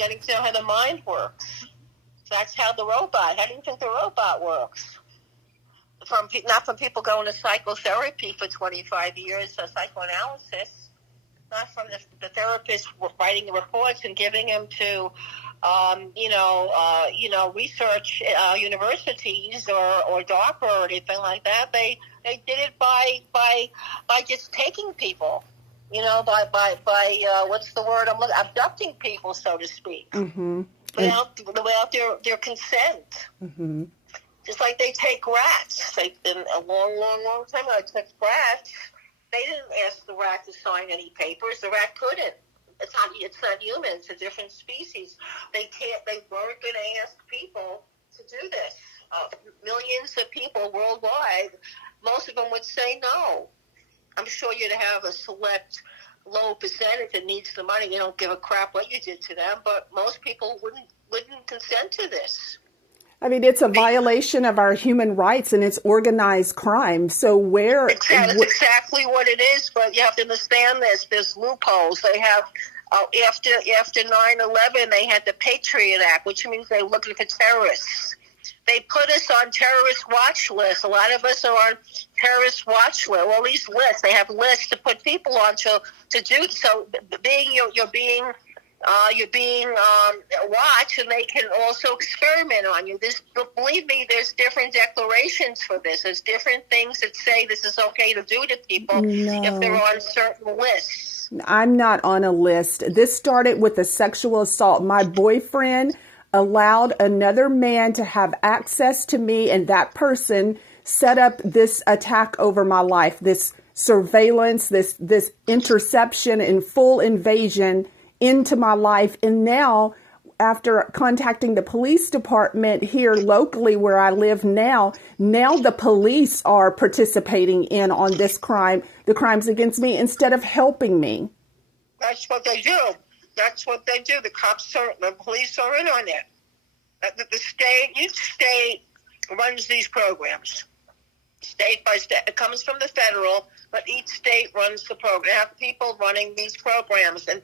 getting to know how the mind works. That's how the robot. How do you think the robot works? Not from people going to psychotherapy for 25 years or psychoanalysis. Not from the therapist writing the reports and giving them to, research universities or DARPA or anything like that. They did it by just taking people. By what's the word? Abducting people, so to speak, without their consent. Mm-hmm. Just like they take rats. In a long time ago, they took rats. They didn't ask the rat to sign any papers. The rat couldn't. It's not human. It's a different species. They weren't going to ask people to do this. Millions of people worldwide, most of them would say no. I'm sure you'd have a select low percentage that needs the money. They don't give a crap what you did to them, but most people wouldn't consent to this. I mean, it's a violation of our human rights, and it's organized crime. So That's exactly what it is, but you have to understand this. There's loopholes. They have, after 9/11, they had the Patriot Act, which means they're looking for terrorists. They put us on terrorist watch lists. A lot of us are on terrorist watch lists. All these lists, they have lists to put people on to do so. You're being watched, and they can also experiment on you. Believe me, there's different declarations for this. There's different things that say this is okay to do to people if they're on certain lists. I'm not on a list. This started with a sexual assault. My boyfriend allowed another man to have access to me, and that person set up this attack over my life, this surveillance, this interception and full invasion into my life. And now, after contacting the police department here locally where I live now the police are participating on this crime, the crimes against me, instead of helping me. That's what they do. That's what they do. The police are in on it. Each state runs these programs. State by state. It comes from the federal, but each state runs the program. They have people running these programs. And,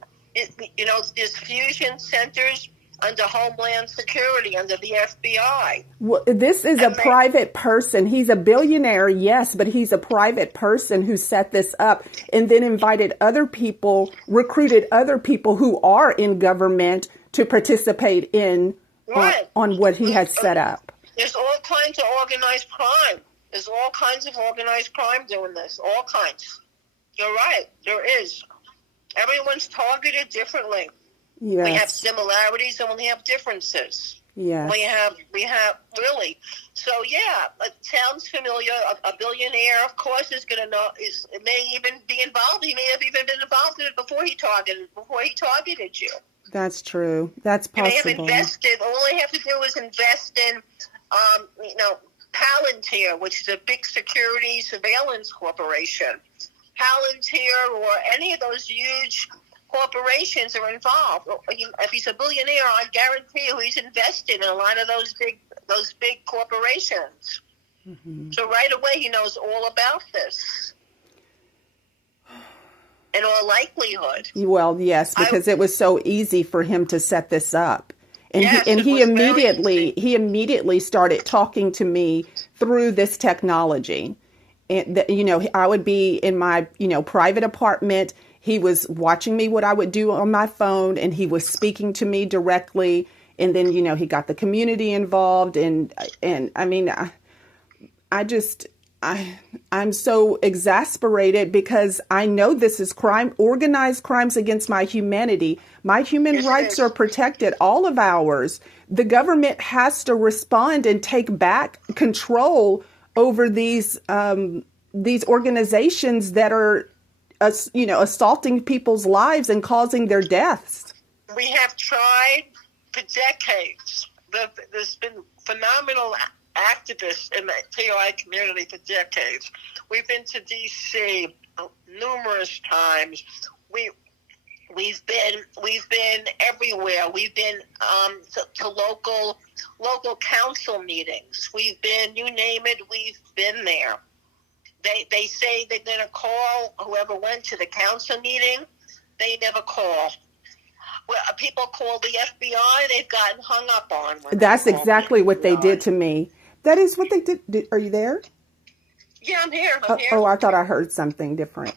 there's fusion centers under Homeland Security, under the FBI. Well, this is a private person. He's a billionaire, yes, but he's a private person who set this up and then invited other people, recruited other people who are in government to participate in on what he has set up. There's all kinds of organized crime. There's all kinds of organized crime doing this. All kinds. You're right. There is. Everyone's targeted differently. Yes. We have similarities and we have differences. Yes. We have really. So yeah, it sounds familiar. A billionaire, of course, is going to know. May even be involved. He may have even been involved in it before he targeted you. That's true. That's possible. You may have invested. All they have to do is invest in, Palantir, which is a big security surveillance corporation. Palantir or any of those huge corporations are involved. If he's a billionaire, I guarantee you he's invested in a lot of those big corporations. Mm-hmm. So right away he knows all about this. In all likelihood. Well, yes, because it was so easy for him to set this up. And yes, he immediately started talking to me through this technology. And I would be in my, private apartment. He was watching me what I would do on my phone, and he was speaking to me directly. And then, he got the community involved. And I mean, I'm so exasperated because I know this is crime, organized crimes against my humanity. My human rights are protected, all of ours. The government has to respond and take back control over these organizations that are, assaulting people's lives and causing their deaths. We have tried for decades. There's been phenomenal activists in the TOI community for decades. We've been to D.C. numerous times. We've been everywhere. We've been to local council meetings. We've been, you name it, we've been there. They say they're going to call whoever went to the council meeting. They never call. well, people call the FBI, they've gotten hung up on. When That's they call exactly the what they FBI. did to me. That is what they did. Are you there? Yeah, I'm here. I'm here. Oh, I thought I heard something different.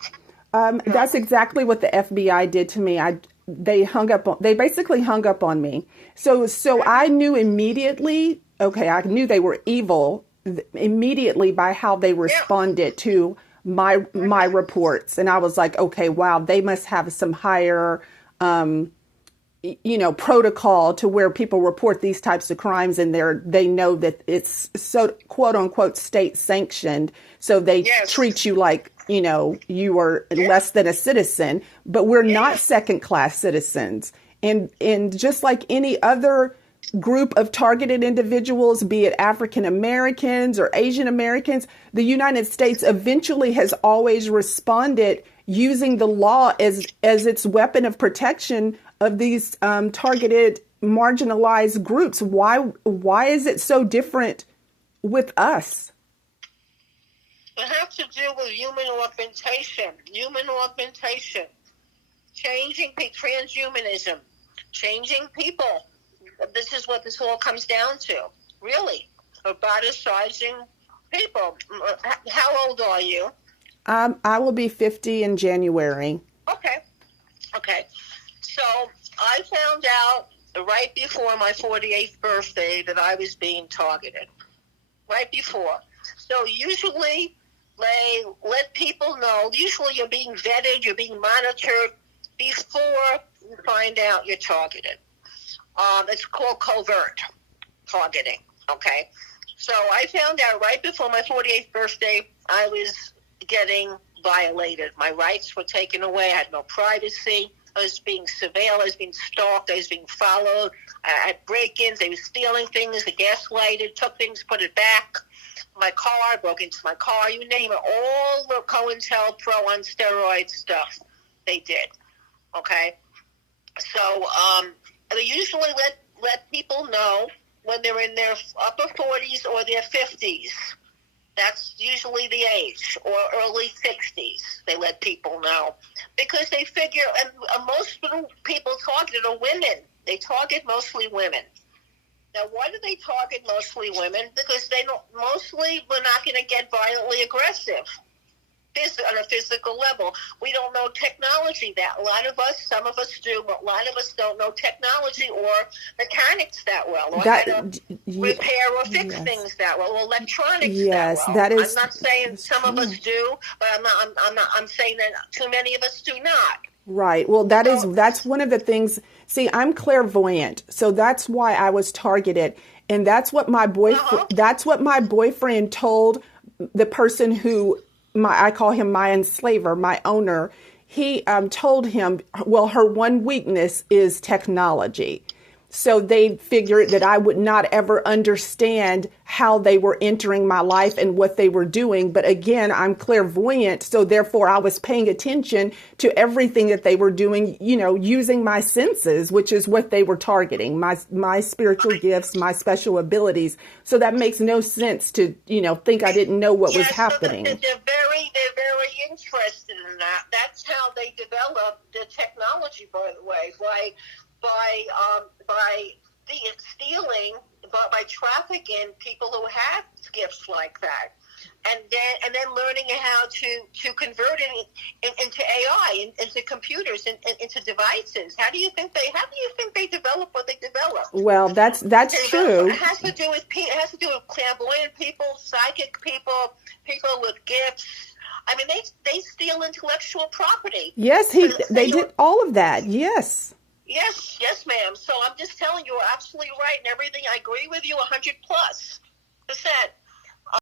That's No. exactly what the FBI did to me. They basically hung up on me. So I knew immediately, okay, I knew they were evil immediately by how they Yeah. responded to my reports. And I was like, okay, wow, they must have some higher protocol to where people report these types of crimes, and they know that it's so quote unquote state sanctioned. So they Yes. treat you like, you are less than a citizen, but we're not Yes. second class citizens. And just like any other group of targeted individuals, be it African Americans or Asian Americans, the United States eventually has always responded using the law as its weapon of protection of these targeted, marginalized groups. Why is it so different with us? It has to do with human augmentation. Changing transhumanism. Changing people. This is what this all comes down to. Really. Roboticizing people. How old are you? I will be 50 in January. Okay. So I found out right before my 48th birthday that I was being targeted. Right before. So usually they let people know. Usually you're being vetted, you're being monitored before you find out you're targeted. It's called covert targeting. Okay. So I found out right before my 48th birthday I was getting violated. My rights were taken away. I had no privacy. I was being surveilled. I was being stalked. I was being followed. I had break-ins. They were stealing things. They gaslighted, took things, put it back. My car, broke into my car, you name it. All the COINTELPRO on steroid stuff they did. Okay? So they usually let people know when they're in their upper 40s or their 50s. That's usually the age, or early 60s. They let people know because they figure, and most people targeted are women. They target mostly women. Now, why do they target mostly women? Because they don't. Mostly, we're not going to get violently aggressive on a physical level. We don't know technology that. A lot of us, some of us do, but a lot of us don't know technology or mechanics that well, or how to repair or fix things that well, or electronics that well. That is. I'm not saying some of us do, but I'm saying that too many of us do not. Right. Well, that's one of the things. See, I'm clairvoyant, so that's why I was targeted, and that's what my boyfriend told the person who I call him my enslaver, my owner. He told him, well, her one weakness is technology. So they figured that I would not ever understand how they were entering my life and what they were doing. But again, I'm clairvoyant. So therefore, I was paying attention to everything that they were doing, using my senses, which is what they were targeting, my spiritual gifts, my special abilities. So that makes no sense to, think I didn't know what was happening. So they're very interested in that. That's how they developed the technology, by the way, by stealing, by trafficking people who have gifts like that, and then learning how to convert it into AI, into computers, into devices. How do you think they develop what they develop? Well, that's true. It has to do with clairvoyant people, psychic people, people with gifts. I mean, they steal intellectual property. Yes, they did all of that. Yes. Yes, ma'am. So I'm just telling you, you're absolutely right and everything. I agree with you 100+%.